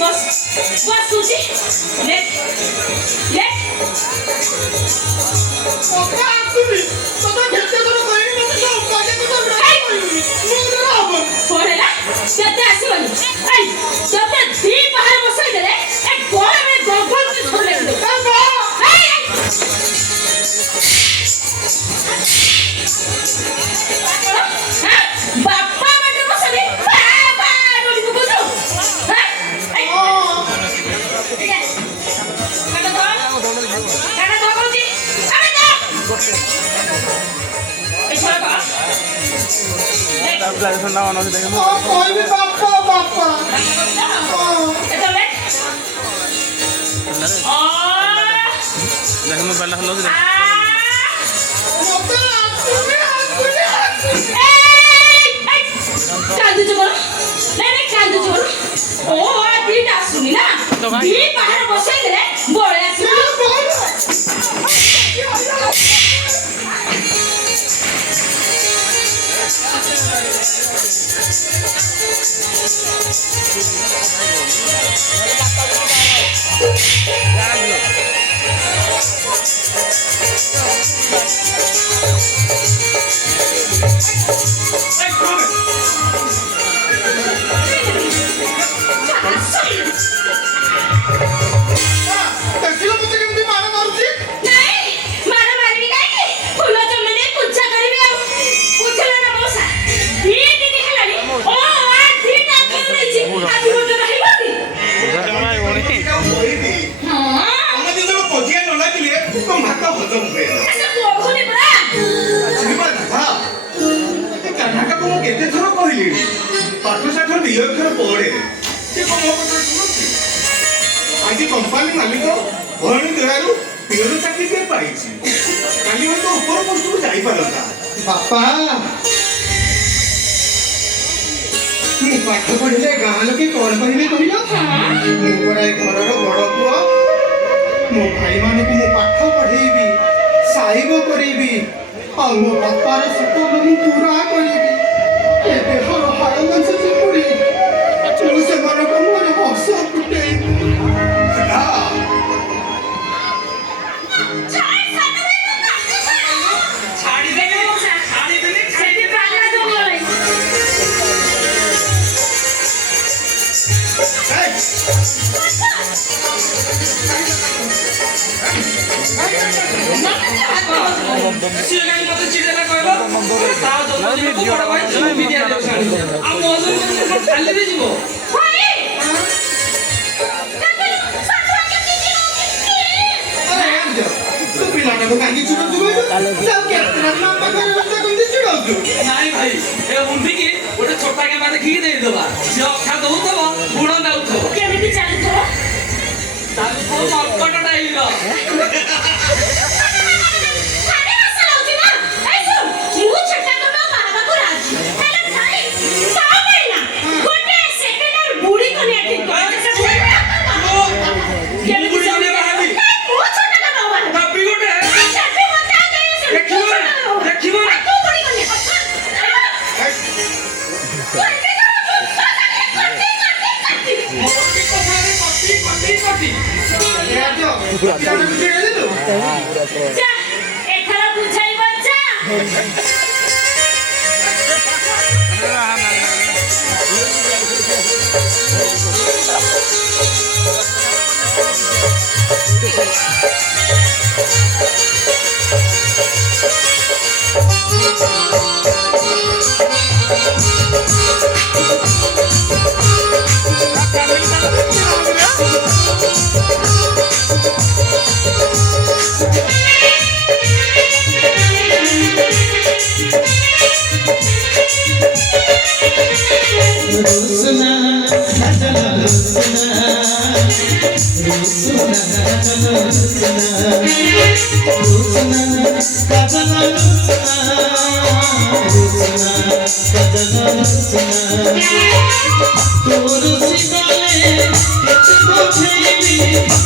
बस सूची ले ले पप्पा आसुनी पप्पा घेते तर काही नाही म्हणजे पाहिजे तर नाही राव कोणाला त्यात आसवली ऐ त्यात ती बाहेर बसायले एक गोळा में गोगल छोडले बाप्पा म्हणजे बसले बाबा डोली बुकुतो कोई भी बाप्पा बाप्पा देखो मैं पहले हल्लो से बाहेर बसायले गोळ्या आजी कंपनी मालिक भरणी देवारू पिओर चाकरी के पाइछि काली हो तो ऊपर पोस्ट को जाई पारता बापा मु पाठ पढिले गां लोके कोन कहिबे कहिलो मु पराय घरर बड़ पुओ मो भाई माने को मु पाठ पढेबी साहिब करेबी आ मो बापार सपन मु पूरा करेबी एबे हर हाय मन से पुरी तू से मन को मोर हस फुटे ନାଇଁ ଭାଇ ଏ ଉଣ୍ଡିକି ଗୋଟେ ଛୋଟା କେମା ଦେଖିକି ଦେଇଦବା ସେ ଅଖା ଦଉଥିବ ଗୁଣ ଦଉଥିବ କେମିତି ଚାଲୁଥିବ ତାକୁ ମର୍କଟ ଟାଇପର Thank you.